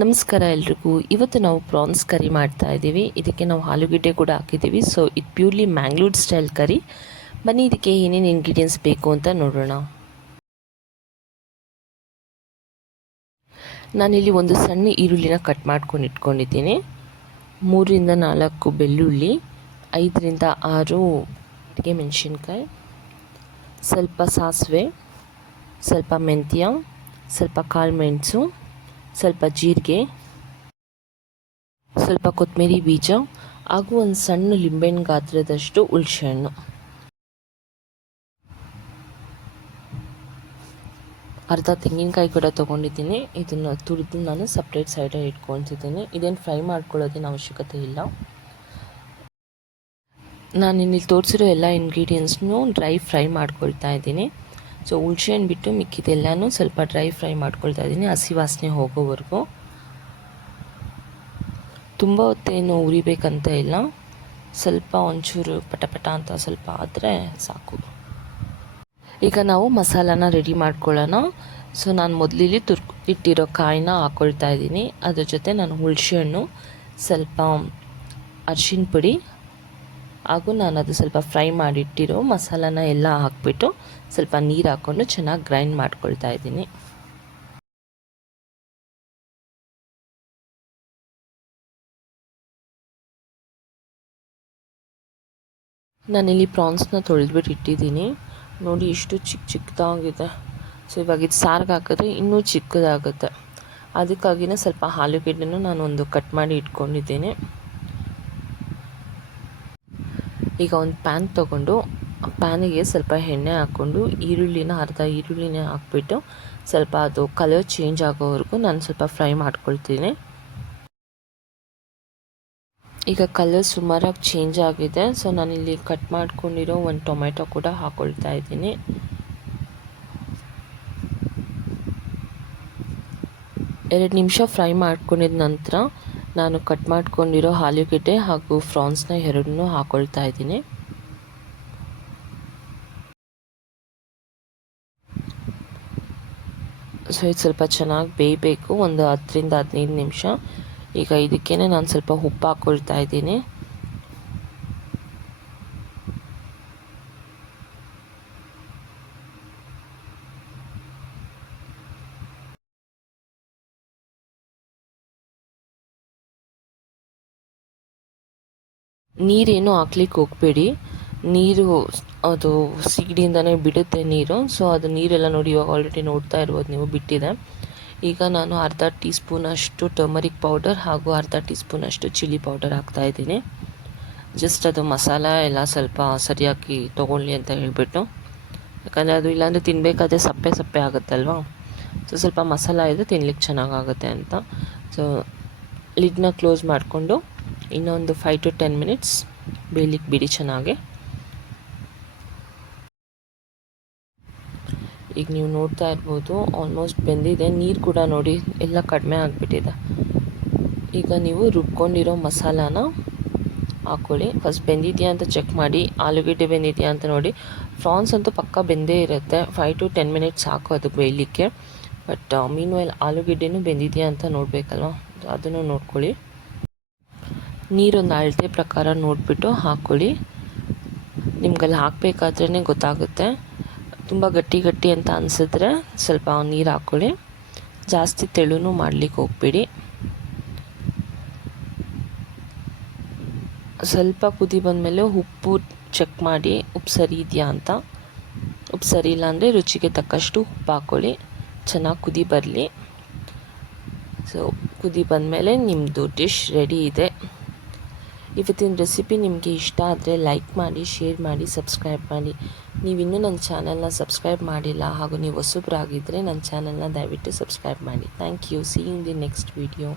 ನಮಸ್ಕಾರ ಎಲ್ರಿಗೂ. ಇವತ್ತು ನಾವು ಪ್ರಾನ್ಸ್ ಕರಿ ಮಾಡ್ತಾ ಇದ್ದೀವಿ. ಇದಕ್ಕೆ ನಾವು ಆಲೂಗಡ್ಡೆ ಕೂಡ ಹಾಕಿದ್ದೀವಿ. ಸೊ ಇದು ಪ್ಯೂರ್ಲಿ ಮ್ಯಾಂಗ್ಳೂರ್ ಸ್ಟೈಲ್ ಕರಿ ಬನ್ನಿ, ಇದಕ್ಕೆ ಏನೇನು ಇಂಗ್ರೀಡಿಯೆಂಟ್ಸ್ ಬೇಕು ಅಂತ ನೋಡೋಣ. ನಾನಿಲ್ಲಿ ಒಂದು ಸಣ್ಣ ಈರುಳ್ಳಿನ ಕಟ್ ಮಾಡ್ಕೊಂಡು ಇಟ್ಕೊಂಡಿದ್ದೀನಿ. ಮೂರಿಂದ ನಾಲ್ಕು ಬೆಳ್ಳುಳ್ಳಿ, ಐದರಿಂದ ಆರು ಅಡುಗೆ ಮೆಣಸಿನ್ಕಾಯಿ, ಸ್ವಲ್ಪ ಸಾಸಿವೆ, ಸ್ವಲ್ಪ ಮೆಂತ್ಯ, ಸ್ವಲ್ಪ ಕಾಳು ಮೆಣಸು ಸ್ವಲ್ಪ ಜೀರಿಗೆ, ಸ್ವಲ್ಪ ಕೊತ್ತಂಬರಿ ಬೀಜ ಹಾಗೂ ಒಂದು ಸಣ್ಣ ಲಿಂಬೆಹಣ್ಣು ಗಾತ್ರದಷ್ಟು ಹುಳ್ಸೆಹಣ್ಣು ಅರ್ಧ ತೆಂಗಿನಕಾಯಿ ಕೂಡ ತೊಗೊಂಡಿದ್ದೀನಿ. ಇದನ್ನು ತುರಿದು ನಾನು ಸಪ್ರೇಟ್ ಸೈಡಲ್ಲಿ ಇಟ್ಕೊತಿದ್ದೀನಿ ಇದೇನು ಫ್ರೈ ಮಾಡ್ಕೊಳ್ಳೋದೇನು ಅವಶ್ಯಕತೆ ಇಲ್ಲ. ನಾನು ಇಲ್ಲಿ ತೋರಿಸಿರೋ ಎಲ್ಲ ಇಂಗ್ರೀಡಿಯೆಂಟ್ಸ್ನು ಡ್ರೈ ಫ್ರೈ ಮಾಡ್ಕೊಳ್ತಾ ಇದ್ದೀನಿ. ಸೊ ಹುಣ್ಸೆಹಣ್ಣು ಬಿಟ್ಟು ಮಿಕ್ಕಿದೆಲ್ಲನೂ ಸ್ವಲ್ಪ ಡ್ರೈ ಫ್ರೈ ಮಾಡ್ಕೊಳ್ತಾ ಇದ್ದೀನಿ ಹಸಿ ವಾಸನೆ ಹೋಗೋವರೆಗೂ. ತುಂಬ ಹೊತ್ತೇನು ಉರಿಬೇಕಂತ ಇಲ್ಲ. ಸ್ವಲ್ಪ ಒಂಚೂರು ಪಟ ಪಟ ಅಂತ ಸ್ವಲ್ಪ ಆದರೆ ಸಾಕು. ಈಗ ನಾವು ಮಸಾಲಾನ ರೆಡಿ ಮಾಡ್ಕೊಳ್ಳೋಣ. ಸೊ ನಾನು ಮೊದಲಿಲಿ ತುರ್ ಇಟ್ಟಿರೋ ಕಾಯಿನ ಹಾಕ್ಕೊಳ್ತಾ ಇದ್ದೀನಿ ಅದ್ರ ಜೊತೆ ನಾನು ಹುಳ್ಸೆಹಣ್ಣು ಸ್ವಲ್ಪ ಅರ್ಶಿಣ ಪುಡಿ ಹಾಗೂ ನಾನು ಅದು ಸ್ವಲ್ಪ ಫ್ರೈ ಮಾಡಿಟ್ಟಿರೋ ಮಸಾಲಾನ ಎಲ್ಲ ಹಾಕ್ಬಿಟ್ಟು ಸ್ವಲ್ಪ ನೀರು ಹಾಕ್ಕೊಂಡು ಚೆನ್ನಾಗಿ ಗ್ರೈಂಡ್ ಮಾಡ್ಕೊಳ್ತಾ ಇದ್ದೀನಿ. ನಾನಿಲ್ಲಿ ಪ್ರಾನ್ಸ್ನ ತೊಳೆದ್ಬಿಟ್ಟು ಇಟ್ಟಿದ್ದೀನಿ ನೋಡಿ ಇಷ್ಟು ಚಿಕ್ಕ ಚಿಕ್ಕದಾಗಿದೆ ಸೊ, ಇವಾಗ ಇದು ಸಾರಿಗೆ ಹಾಕಿದ್ರೆ ಇನ್ನೂ ಚಿಕ್ಕದಾಗುತ್ತೆ. ಅದಕ್ಕಾಗಿನೇ ಸ್ವಲ್ಪ ಆಲೂಗೆಡ್ಡೆನೂ ಒಂದು ಕಟ್ ಮಾಡಿ ಇಟ್ಕೊಂಡಿದ್ದೀನಿ. ಈಗ ಒಂದು ಪ್ಯಾನ್ ತೊಗೊಂಡು ಪ್ಯಾನಿಗೆ ಸ್ವಲ್ಪ ಎಣ್ಣೆ ಹಾಕ್ಕೊಂಡು, ಈರುಳ್ಳಿನ ಅರ್ಧ ಈರುಳ್ಳಿನ ಹಾಕ್ಬಿಟ್ಟು ಸ್ವಲ್ಪ ಅದು ಕಲರ್ ಚೇಂಜ್ ಆಗೋವರೆಗೂ ನಾನು ಸ್ವಲ್ಪ ಫ್ರೈ ಮಾಡ್ಕೊಳ್ತೀನಿ. ಈಗ ಕಲರ್ ಸುಮಾರಾಗಿ ಚೇಂಜ್ ಆಗಿದೆ. ಸೊ ನಾನಿಲ್ಲಿ ಕಟ್ ಮಾಡ್ಕೊಂಡಿರೋ ಒಂದು ಟೊಮೆಟೊ ಕೂಡ ಹಾಕ್ಕೊಳ್ತಾ ಇದ್ದೀನಿ. ಎರಡು ನಿಮಿಷ ಫ್ರೈ ಮಾಡ್ಕೊಂಡಿದ ನಂತರ ನಾನು ಕಟ್ ಮಾಡ್ಕೊಂಡಿರೋ ಆಲೂಗೆಡ್ಡೆ ಹಾಗೂ ಫ್ರಾನ್ಸ್ನ ಎರಡನ್ನೂ ಹಾಕ್ಕೊಳ್ತಾ ಇದ್ದೀನಿ. ಸೊ, ಇದು ಸ್ವಲ್ಪ ಚೆನ್ನಾಗಿ ಬೇಯಬೇಕು. ಒಂದು ಹತ್ತರಿಂದ ಹದಿನೈದು ನಿಮಿಷ. ಈಗ ಇದಕ್ಕೇ ನಾನು ಸ್ವಲ್ಪ ಉಪ್ಪು ಹಾಕ್ಕೊಳ್ತಾ ಇದ್ದೀನಿ. ನೀರೇನು ಹಾಕ್ಲಿಕ್ಕೆ ಹೋಗಬೇಡಿ. ನೀರು ಅದು ಸಿಗಡಿಯಿಂದನೇ ಬಿಡುತ್ತೆ ನೀರು. ಸೊ ಅದು ನೀರೆಲ್ಲ ನೋಡಿ ಇವಾಗ ಆಲ್ರೆಡಿ ನೋಡ್ತಾ ಇರ್ಬೋದು ನೀವು, ಬಿಟ್ಟಿದೆ. ಈಗ ನಾನು ಅರ್ಧ ಟೀ ಸ್ಪೂನಷ್ಟು ಟರ್ಮರಿಕ್ ಪೌಡರ್ ಹಾಗೂ ಅರ್ಧ ಟೀ ಸ್ಪೂನಷ್ಟು ಚಿಲ್ಲಿ ಪೌಡರ್ ಹಾಕ್ತಾಯಿದ್ದೀನಿ ಜಸ್ಟ್ ಅದು ಮಸಾಲ ಎಲ್ಲ ಸ್ವಲ್ಪ ಸರಿಯಾಗಿ ತೊಗೊಳ್ಳಿ ಅಂತ ಹೇಳಿಬಿಟ್ಟು. ಯಾಕಂದರೆ ಅದು ಇಲ್ಲಾಂದರೆ ತಿನ್ನಬೇಕಾದ್ರೆ ಸಪ್ಪೆ ಸಪ್ಪೆ ಆಗುತ್ತಲ್ವಾ? ಸೊ ಸ್ವಲ್ಪ ಮಸಾಲ ಇದು ತಿನ್ಲಿಕ್ಕೆ ಚೆನ್ನಾಗಾಗುತ್ತೆ ಅಂತ. ಸೊ ಲಿಡ್ನ ಕ್ಲೋಸ್ ಮಾಡಿಕೊಂಡು ಇನ್ನೊಂದು ಫೈವ್ ಟು ಟೆನ್ ಮಿನಿಟ್ಸ್ ಬೇಯಲಿಕ್ಕೆ ಬಿಡಿ ಚೆನ್ನಾಗಿ. ಈಗ ನೀವು ನೋಡ್ತಾ ಇರ್ಬೋದು ಆಲ್ಮೋಸ್ಟ್ ಬೆಂದಿದೆ. ನೀರು ಕೂಡ ನೋಡಿ, ಎಲ್ಲ ಕಡಿಮೆ ಆಗಿಬಿಟ್ಟಿದೆ. ಈಗ ನೀವು ರುಬ್ಕೊಂಡಿರೋ ಮಸಾಲಾನ ಹಾಕ್ಕೊಳ್ಳಿ ಫಸ್ಟ್ ಬೆಂದಿದೆಯಾ ಅಂತ ಚೆಕ್ ಮಾಡಿ. ಆಲೂಗಡ್ಡೆ ಬೆಂದಿದೆಯಾ ಅಂತ ನೋಡಿ. ಫ್ರಾನ್ಸ್ ಅಂತೂ ಪಕ್ಕ ಬೆಂದೇ ಇರುತ್ತೆ. ಫೈವ್ ಟು ಟೆನ್ ಮಿನಿಟ್ಸ್ ಸಾಕು ಅದು ಬೇಯಲಿಕ್ಕೆ. ಬಟ್ ಮೀನು ಆಲೂಗಡ್ಡೆನೂ ಬೆಂದಿದೆಯಾ ಅಂತ ನೋಡಬೇಕಲ್ವ? ಅದನ್ನು ನೋಡ್ಕೊಳ್ಳಿ. ನೀರೊಂದು ಅಳತೆ ಪ್ರಕಾರ ನೋಡಿಬಿಟ್ಟು ಹಾಕ್ಕೊಳ್ಳಿ ನಿಮ್ಗಲ್ಲಿ ಹಾಕಬೇಕಾದ್ರೇ ಗೊತ್ತಾಗುತ್ತೆ. ತುಂಬ ಗಟ್ಟಿ ಗಟ್ಟಿ ಅಂತ ಅನಿಸಿದ್ರೆ ಸ್ವಲ್ಪ ನೀರು ಹಾಕ್ಕೊಳ್ಳಿ ಜಾಸ್ತಿ ತೆಳುನೂ ಮಾಡಲಿಕ್ಕೆ ಹೋಗ್ಬೇಡಿ. ಸ್ವಲ್ಪ ಕುದಿ ಬಂದಮೇಲೆ ಉಪ್ಪು ಚೆಕ್ ಮಾಡಿ, ಉಪ್ಪು ಸರಿ ಇದೆಯಾ ಅಂತ. ಉಪ್ಪು ಸರಿ ಇಲ್ಲ ಅಂದರೆ ರುಚಿಗೆ ತಕ್ಕಷ್ಟು ಉಪ್ಪು ಹಾಕ್ಕೊಳ್ಳಿ ಚೆನ್ನಾಗಿ ಕುದಿ ಬರಲಿ. ಸೊ ಕುದಿ ಬಂದಮೇಲೆ ನಿಮ್ಮದು ಡಿಶ್ ರೆಡಿ ಇದೆ. ಇವತ್ತಿನ ರೆಸಿಪಿ ನಿಮಗೆ ಇಷ್ಟ ಆದರೆ ಲೈಕ್ ಮಾಡಿ ಶೇರ್ ಮಾಡಿ ಸಬ್ಸ್ಕ್ರೈಬ್ ಮಾಡಿ. ನೀವಿನ್ನೂ ನನ್ನ ಚಾನಲ್ನ ಸಬ್ಸ್ಕ್ರೈಬ್ ಮಾಡಿಲ್ಲ ಹಾಗೂ ನೀವು ಹೊಸಬ್ರಾಗಿದ್ದರೆ ನನ್ನ ಚಾನಲ್ನ ದಯವಿಟ್ಟು ಸಬ್ಸ್ಕ್ರೈಬ್ ಮಾಡಿ. Thank you see in the next video